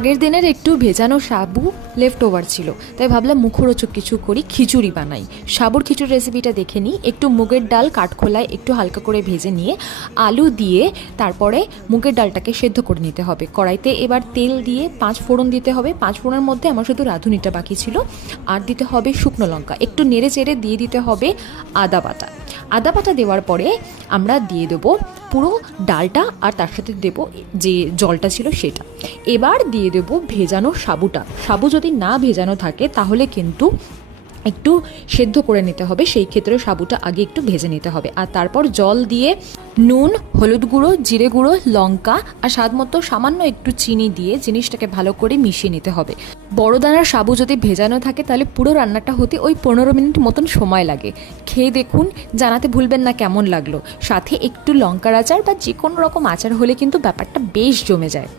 আগের দিনের একটু ভেজানো সাবু লেফট ওভার ছিল, তাই ভাবলাম মুখরোচক কিছু করি, খিচুড়ি বানাই। সাবুর খিচুড়ি রেসিপিটা দেখে নিই। একটু মুগের ডাল কাঠখোলায় একটু হালকা করে ভেজে নিয়ে আলু দিয়ে তারপরে মুগের ডালটাকে সেদ্ধ করে নিতে হবে। কড়াইতে এবার তেল দিয়ে 5 ফোড়ন দিতে হবে। 5 ফোড়নের মধ্যে আমার শুধু রাঁধুনিটা বাকি ছিল। আর দিতে হবে শুকনো লঙ্কা, একটু নেড়ে চেড়ে দিয়ে দিতে হবে আদা বাটা। আদা বাটা দেওয়ার পরে আমরা দিয়ে দেবো পুরো ডালটা, আর তার সাথে দেবো যে জলটা ছিল সেটা। এবার দিয়ে দেবো ভেজানো সাবুটা। সাবু যদি না ভেজানো থাকে তাহলে কিন্তু একটু সেদ্ধ করে নিতে হবে, সেই ক্ষেত্রে সাবুটা আগে একটু ভেজে নিতে হবে। আর তারপর জল দিয়ে নুন, হলুদ গুঁড়ো, জিরে গুঁড়ো, লঙ্কা আর স্বাদ মতো সামান্য একটু চিনি দিয়ে জিনিসটাকে ভালো করে মিশিয়ে নিতে হবে। বড় দানার সাবু যদি ভেজানো থাকে তাহলে পুরো রান্নাটা হতে ওই 15 মিনিট মতন সময় লাগে। খেয়ে দেখুন, জানাতে ভুলবেন না কেমন লাগলো। সাথে একটু লঙ্কার আচার বা যে কোনো রকম আচার হলে কিন্তু ব্যাপারটা বেশ জমে যায়।